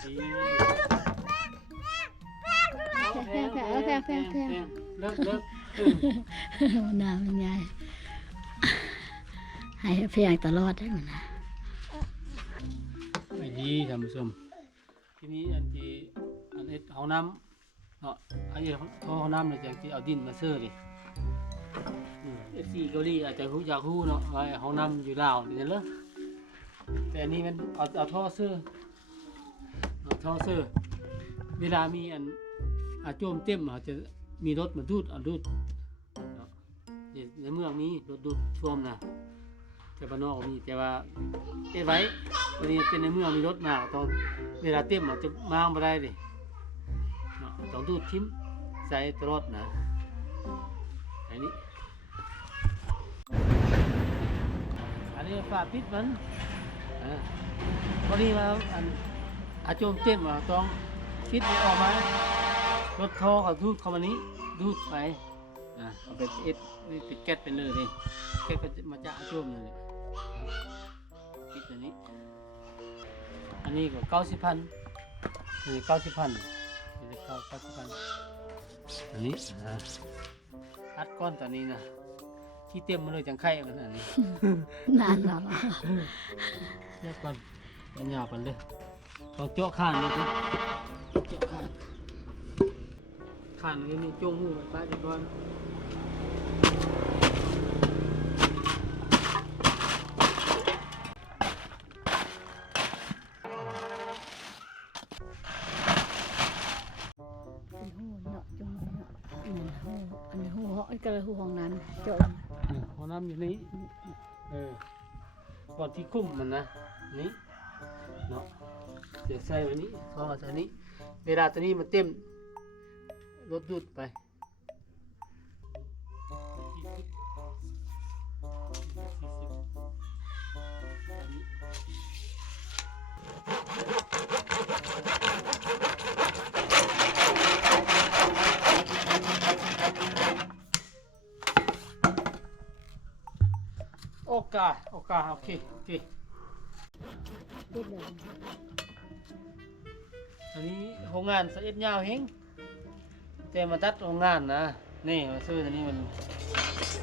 แพงเลิกมันน้ำมันใหญ่ให้เพียงตลอดได้เหมือนนะ ไอ้ดีท่านผู้ชมทีนี้อันที่อันนี้ห้องน้ำเนาะอันนี้ห้องน้ำเนี่ยจากที่เอาดินมาเชื่อดิFC เกาหลีอาจจะรู้จักเนาะว่าห้องน้ำอยู่ลาวนี่เหรอแต่อันนี้มันเอาท่อเชื่อเวลามีอันอาโจมเต็มอาจจะมีรถมาดูดเนาะในเมืองมีรถดูดท่วมนะแต่บ้านนอกมีแต่ว่าไว้วันนี้เป็นในเมืองมีรถมาต้องเวลาเต็มอาจจะมาไม่ได้เลยเนาะต้องดูดทิ้มใส่ตลอดนะอันนี้ฝาปิดมันพอดีมาอันอาโจมเต็มต้องปิดออกมารถท่อเขาดูดเข้ามานี้ดูดไปเอาไปปิดแก๊สไปเลยแก๊สก็มาจากอาโจมเลยปิดอันนี้ก็90,000นี่90,000นี่90,000อันนี้อัดก้อนตอนนี้นะที่เต็มมาเลยจังไข่มันอันนี้ นานแล้ว เรียกก่อนเป็นยาวกันเลยต้องเจาะข้างนี่เจาะข้างนี่จ้วงหูไปจะก่อนเป็นหูเนาะจุ่มเนาะอันนี้หูไอ้กระหูห้องน้ำเจาะ ห้องน้ำอยู่นี้ก่อนที่คุ้มมันนะนี่เนาะเสียใส่วันนี้พอมาใส่นี้เวลาตัวนี้มันเต็มรถดูดไปโอกาโอเคติดเลย อันนี้โรงงานสะเอ็ดยาวเฮงแต่มาตัดโรงงานนะนี่มาซื้ออันนี้มัน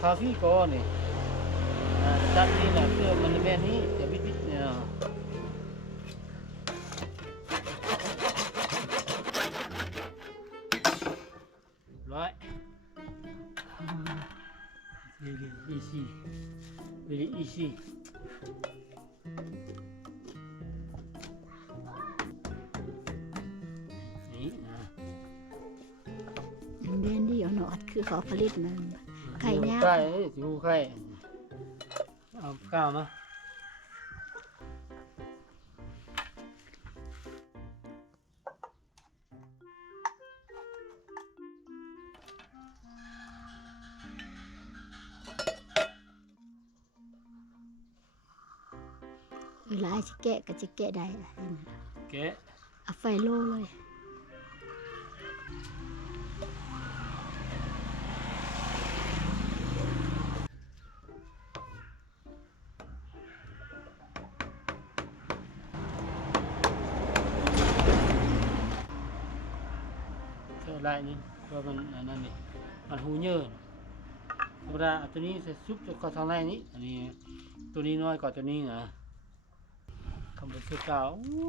คาฟี่ก่อนนี่ตัดนี่แหละเพื่อมันแม่นี้จะบิดเนี่ยร้อยvery easy นี่นะ เรียนดีเอาเนาะคือเขาผลิตมันไข่ยาก ไข่ดูไข่เอาข้าวมาเวลาจะแกะก็จะแกะได้แกะเอาไฟโล่เลยลายนี้เพราะมันนั่นนี่มันหูเยอะธรรมดาตัวนี้จะซุปตัวข้าวทางในนี้อันนี้ตัวนี้น้อยกว่าตัวนี้นะคำเป็นสุดเก่า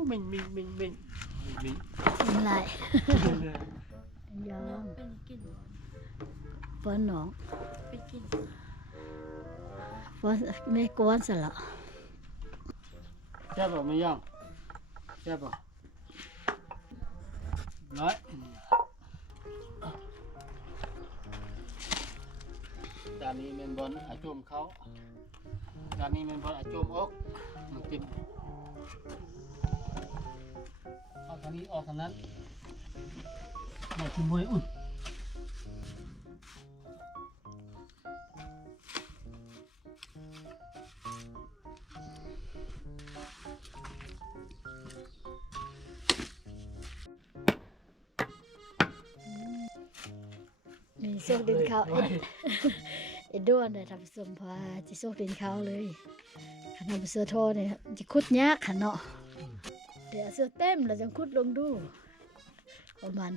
มินเป็นไรยอมเป็นกลิ่น เปิ้นหนอง เป็นกลิ่น เปิ้นไม่กวนซะละ แซ่บป่ะไม่ย่างแซ่บป่ะน้อยจานนี้เป็นบอลอาจุ่มเขาจานนี้เป็นบอลอาจุ่มอกมันติดเอาทางนี้ออกทางนั้นมาชิมมวยอุ่นมีโซกดินเขาเอ็ดด้วนเลยทำสมพาจะโซกดินเขาเลยขนาดเสือโทเนี่ยจะคุดยากขนาดเ ดี๋ยวเสื้อเต็มแล้วจังคุดลงดูประมาณ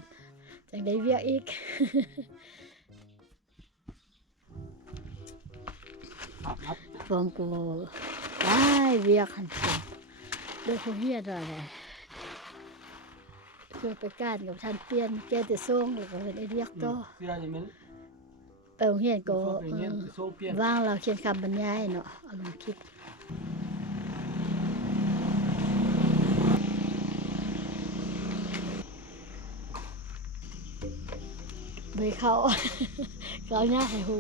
จังได้เวียกอีก ครับ ผมก็ได้เวียกหันผมเด้อผู้เฮียดอะไรเพื่อไปการกับท่านเปลี่ยนแกจะส่งแล้วก็ได้เรียกต่อ เสื้อนี่มัน ไปโรงเรียนก็ ไปเรียนส่งเปลี่ยน ว่างเราเขียนคำบรรยายเนาะเอาลงคลิปเบยเขา เขาหน้าให้หู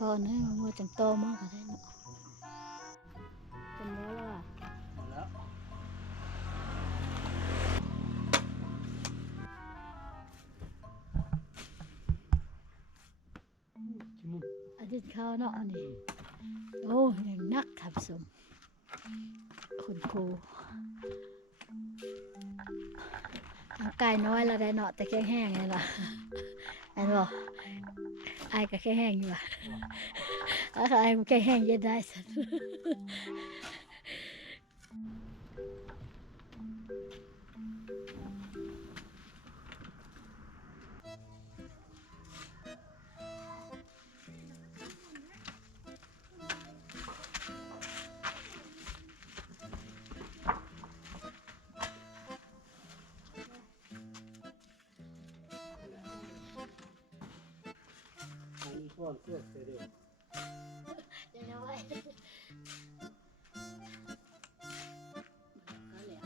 ก่อนให้มันจังโตมากก็ได้เนาะเป็นแล้วล่ะ เอาแล้วชิมุน อาทิตย์เข้าเนาะอันนี้โอ้ยังนักครับสมคุณครูทางกายน้อยแล้วได้เนาะแต่แข็งแห้งไงล่ะอันบอกไอ้ก็แข็งแห้งอยู่อ่ะไอ้มันแข็งแห้งเย็นได้สัน อันนี้ก่อนเสื้อเสื้อเดียว ยังน้อยก็แล้ว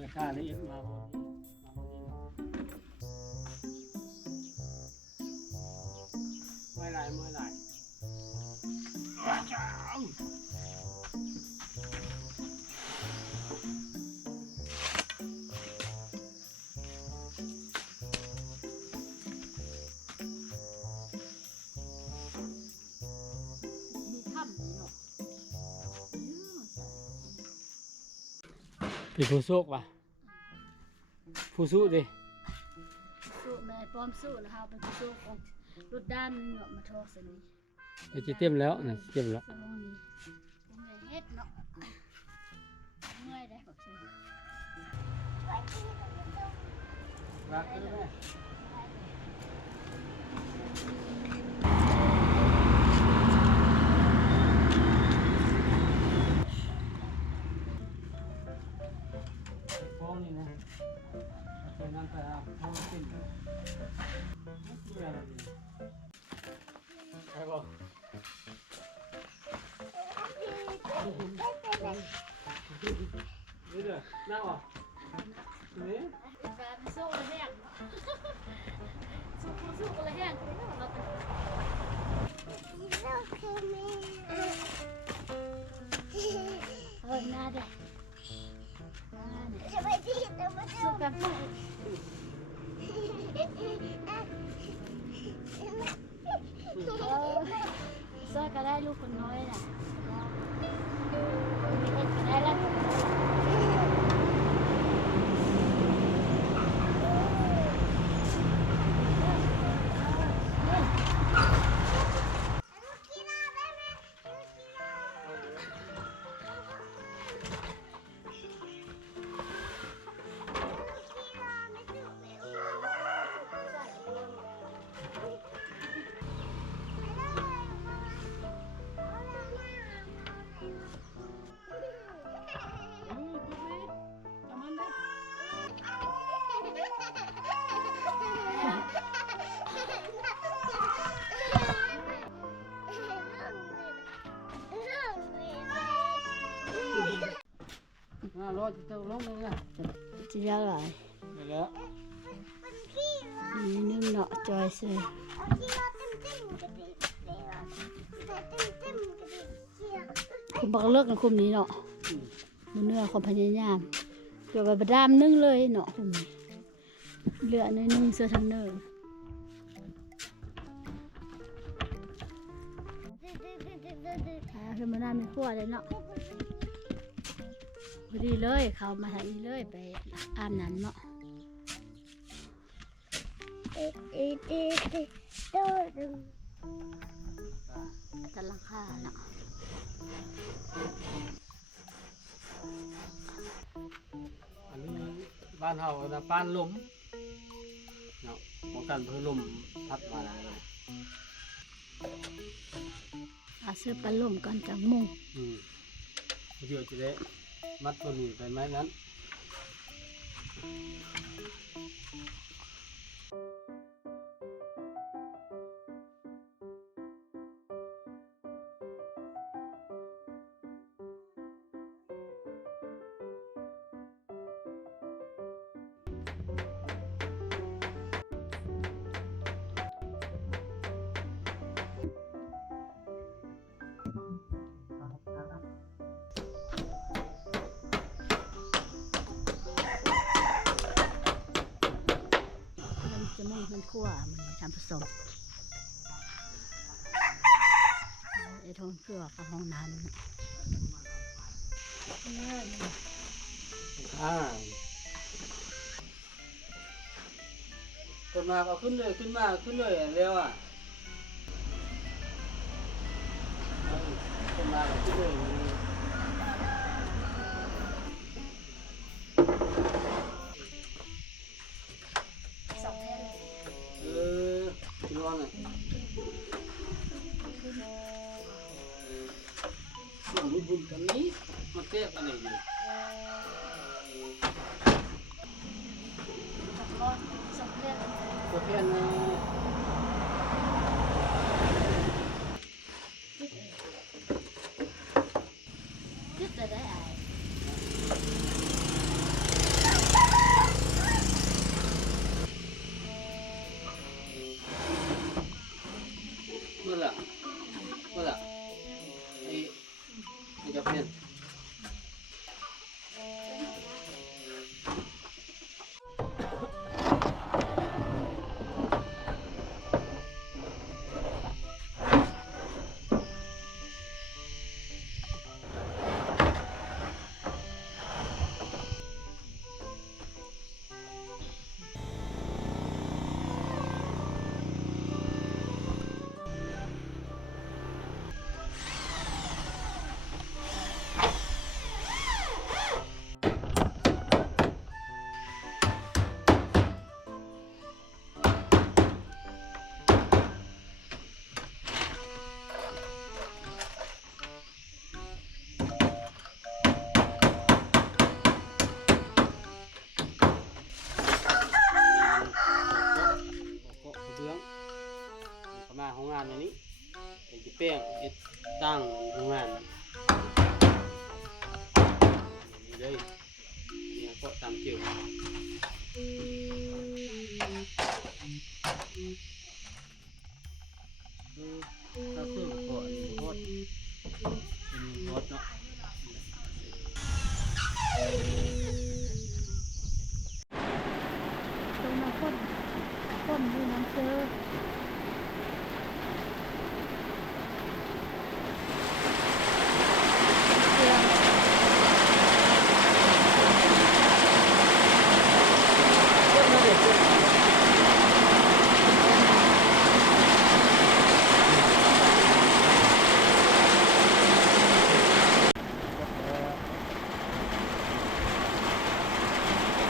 ราคาละเอียดมาพอดีมาพอดีไม่หลายไม่หลายว้าวจ้าว มีถ้ำนี่เนาะ เป็นผู้โชคป่ะผู้สู้ดิ สู้แม่ป้อมสู้นะคะเป็นผู้สู้ของรุดด้านนึงเนาะมาทอสนี่ ไอ้จีเต็มแล้วนะเต็มแล้ว สมองนี้ผมเลยเฮ็ดเนาะเมื่อยได้แบบนี้ รักใช่ไหมฟ้องนี่นะเป็นนั่นแต่ฟ้องเป็นใครบอกนี่เด้อนั่งวะนี่ แฟนสู้อะไรแห้งเนาะสู้อะไรแห้งก็ได้เนาะเราเป็นหน้าเด็กสู้กันสู้สู้ก็ได้ลูกคนน้อยน่ะได้แล้ว รถจะลงเลยนะ จะยากหลาย ไปแล้ว นี่นึ่งเนาะจอยซื้อ คุมบักเลิกกับคุมนี้เนาะ อืม มันเนื้อความพยายามเกี่ยวกับบดามนึ่งเลยเนาะคุมนี้เหลือหน่อยนึงเสื้อทั้งเนื้อคือมาดามในครัวเลยเนาะพอดีเลยเขามาทางนี้เลยไปอาบน้ำเนาะตะลังคาเนาะ อันนี้บ้านเฮานะปานลมเนาะป้องกันเพื่อลมพัดมาได้ เอาเสื้อปลาล่มก่อนจังมุง เดี๋ยวจะได้มัดตัวนี้ไปไม้นั้นมันจะมุงมันคั่วมันทำผสมไอ้ทงเกลือกับห้องน้ำเนี่ย คนมาเอาขึ้นเลยขึ้นมาขึ้นเลยเร็วอ่ะคนมาเอาขึ้นเลยกินร้อนเลยส่วนบุญกันนี้มาเตะกันไหนอยู่ Kopian Chút rồi đấy à. Mula, mula. Ay Kopian. Mà không ăn này ní, cái bèn, cái đằng không ăn. Đây, nhà có 8 triệu. Taซื้อก่อนโคตรเป็นรถเนาะ ตรงมาพ่นดูน้ำเชื้อ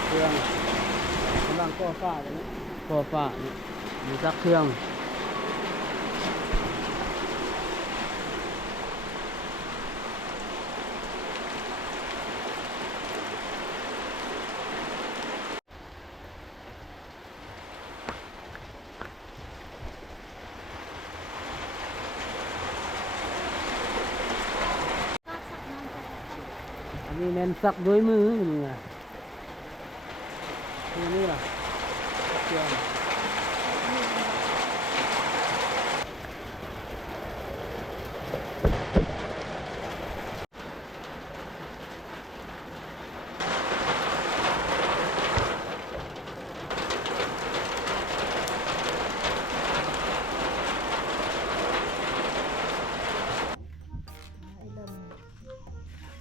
เครื่องกำลังก่อฟ้าเลยนะก่อฟ้านี่มีซักเครื่องอันนี้แม่นซักด้วยมือนี่ไงนี่ล่ะเครื่อง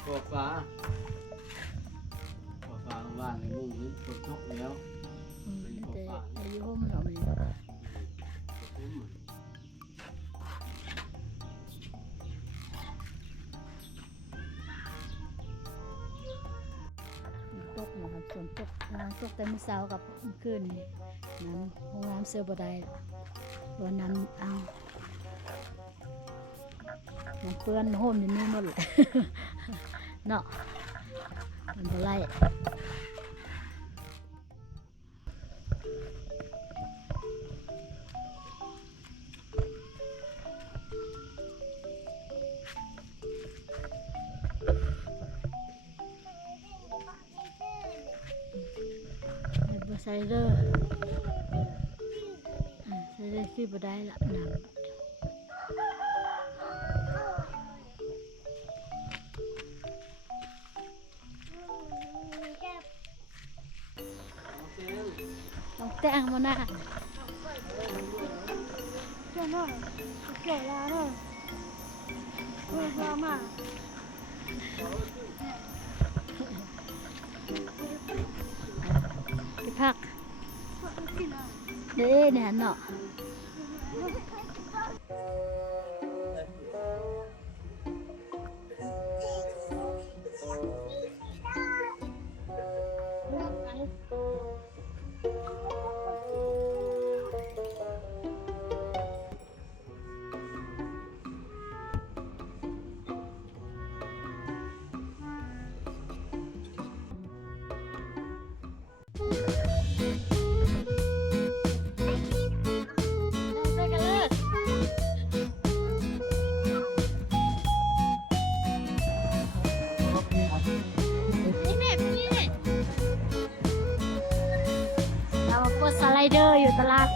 ขอบฟ้าขอบฟ้าบ้านในมุ้งนี้ฝนตกแล้ว แต่อายุห่มเราเนี่ยตกนะครับฝนตกตกแต่เมื่อเช้ากับเมื่อคืนนี่น้ำห้องน้ำเสือบ่ได้ตัวน้ำเอาน้ำเปื้อนห่มอยู่นี่หมดเลย เนาะมันบ่ไล่บ่ใส่เด้อใส่เด้อคือบ่ได้ละน้ำต้องแต่งมาหน้าเจ้าหน่อยเจ้าลาหน่อยลามาไปพักเด้เนี่ยเนาะเรามาโพสสไลเดอร์อยู่ตลาด